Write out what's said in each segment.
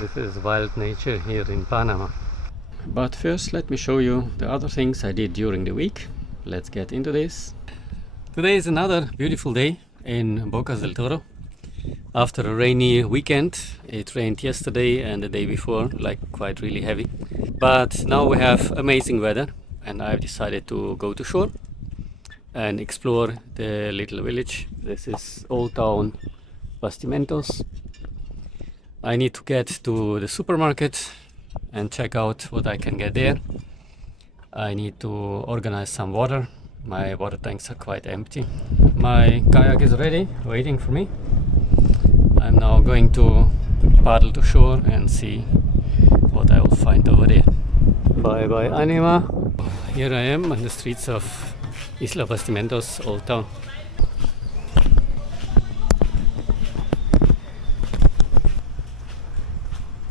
This is wild nature here in Panama. But first let me show you the other things I did during the week. Let's get into this. Today is another beautiful day in Bocas del Toro. After a rainy weekend, it rained yesterday and the day before, like quite really heavy. But now we have amazing weather and I've decided to go to shore and explore the little village. This is Old Town Bastimentos. I need to get to the supermarket and check out what I can get there. I need to organize some water. My water tanks are quite empty. My kayak is ready, waiting for me. I'm now going to paddle to shore and see what I will find over there. Bye bye Anima. Here I am on the streets of Isla Bastimentos, Old Town.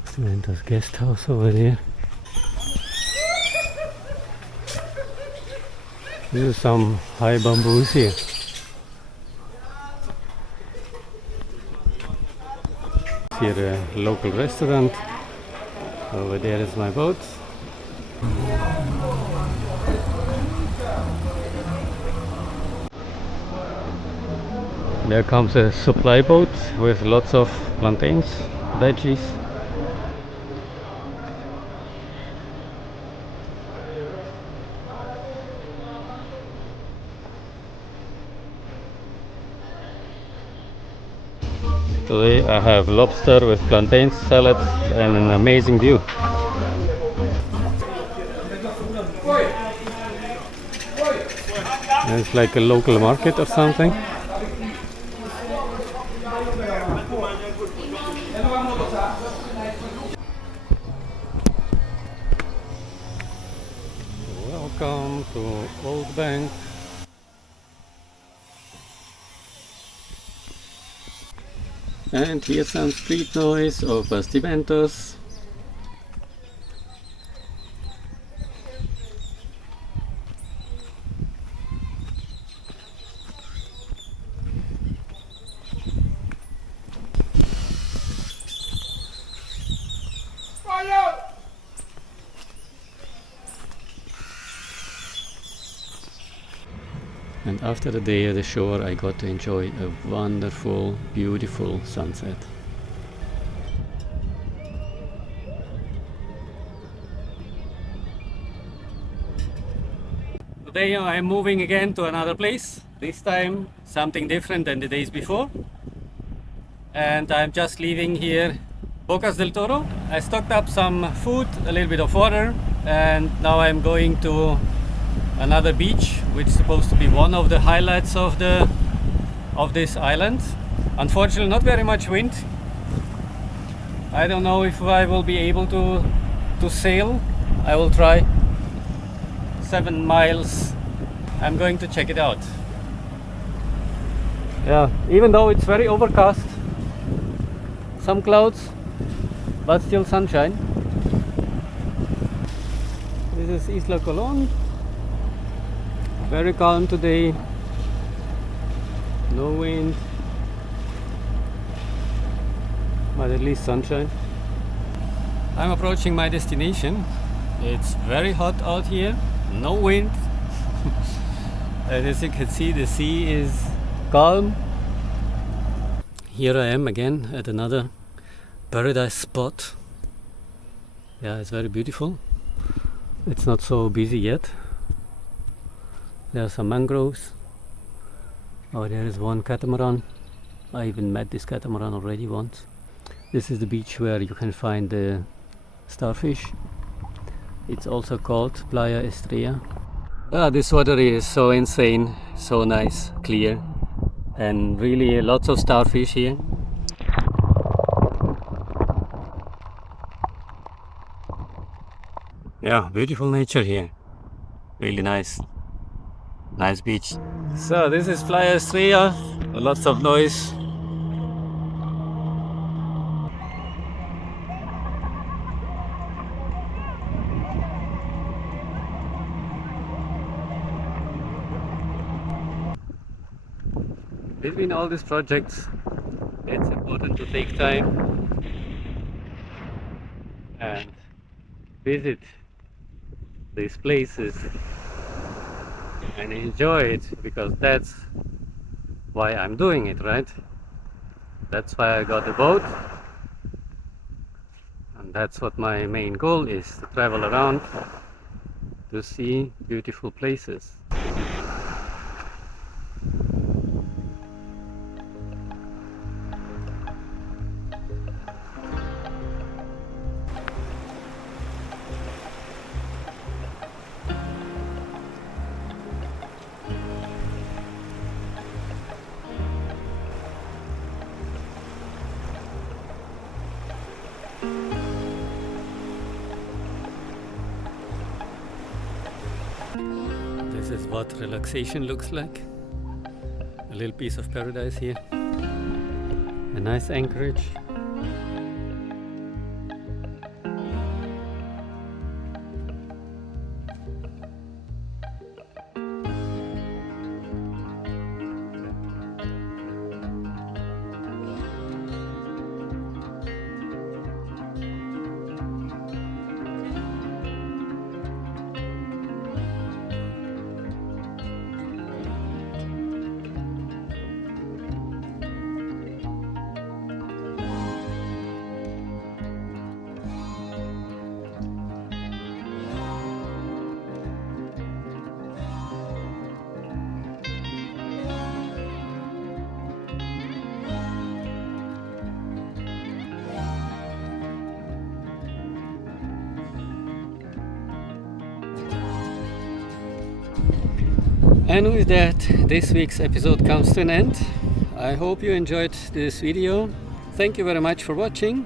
Bastimentos guest house over there. There's some high bamboos here. Here a local restaurant. Over there is my boat. There comes a supply boat with lots of plantains, veggies. Today I have lobster with plantain salad and an amazing view. It's like a local market or something. Welcome to Old Bank. And here's some street noise of Bastimentos. And after the day at the shore, I got to enjoy a wonderful, beautiful sunset. Today I am moving again to another place. This time something different than the days before. And I'm just leaving here Bocas del Toro. I stocked up some food, a little bit of water, and now I'm going to another beach, which is supposed to be one of the highlights of this island. Unfortunately, not very much wind. I don't know if I will be able to sail. I will try. 7 miles. I'm going to check it out. Yeah, even though it's very overcast, some clouds, but still sunshine. This is Isla Colón. Very calm today, no wind, but at least sunshine. I'm approaching my destination. It's very hot out here, no wind. And as you can see, the sea is calm. Here I am again at another paradise spot. Yeah, it's very beautiful. It's not so busy yet. There are some mangroves. Oh, there is one catamaran. I even met this catamaran already once. This is the beach where you can find the starfish. It's also called Playa Estrella. Ah, this water is so insane, so nice, clear, and really lots of starfish here. Yeah, beautiful nature here. Really nice. Nice beach. So this is Playa Estrella, lots of noise. Between all these projects, it's important to take time and visit these places and enjoy it, because that's why I'm doing it, right? That's why I got the boat, and that's what my main goal is, to travel around to see beautiful places. This is what relaxation looks like. A little piece of paradise here. A nice anchorage. And with that, this week's episode comes to an end. I hope you enjoyed this video. Thank you very much for watching.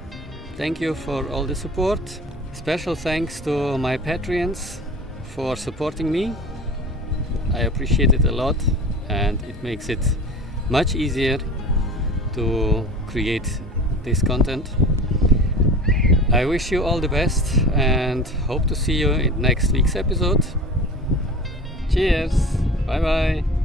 Thank you for all the support. Special thanks to my Patreons for supporting me. I appreciate it a lot, and it makes it much easier to create this content. I wish you all the best and hope to see you in next week's episode. Cheers! Bye bye!